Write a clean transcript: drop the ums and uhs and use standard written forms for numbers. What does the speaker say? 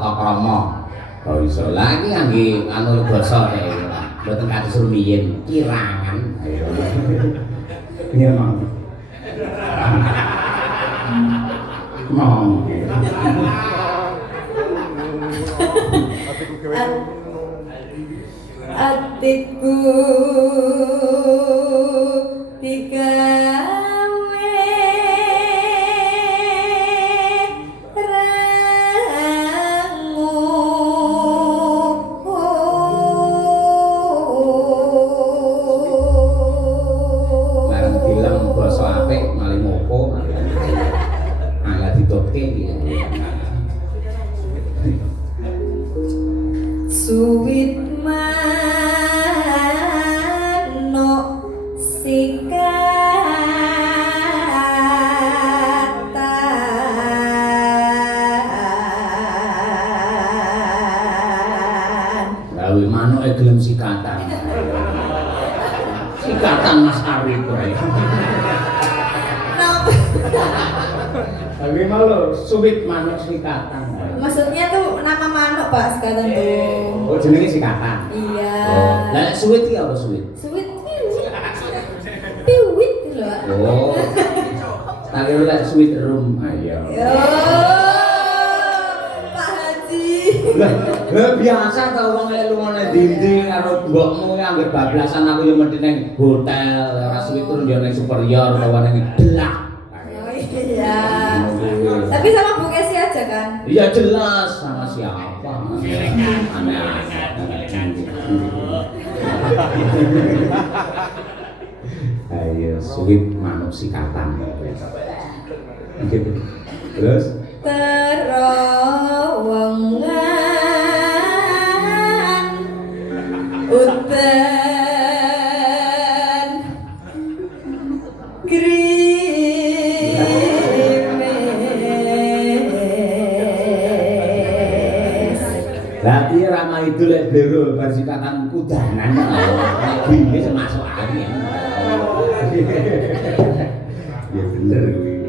tata krama. Oh iso lagi ngangge anu basa nek mboten kados rumiyin kirangan. Ayo. Iya, Mang. Mang. Atiku digawe rangu bareng film basa apik maling mopo ala ditokke iki suwit manuk sikatan gawe manuke gelem sikatan sikatan Mas Arif kowe Napa? tapi malu suwit manuk sikatan Maksudnya tuh nama manuk Pak sikatan tuh. oh jenenge sikatan Iya. oh lah suwit iki apa suwit Suwit piwit lho. Pak. oh tak kira lek suwit rum ayo Yo. Pak Haji. lah biasa ta wong lek lunga dinding karo mbokmu anggere bablasan aku yo mesti ning hotel ora suwit turun yo ning superior utawa ning delak Oh iya. Tapi sama Bu Kesi aja kan? iya jelas sama siapa aneh-aneh ayo suwit manuk sikatan gitu terus Terowongan udan grimis berarti Rama itu lek blero bersikatan kudanan gini masuk angin ya bener kuwi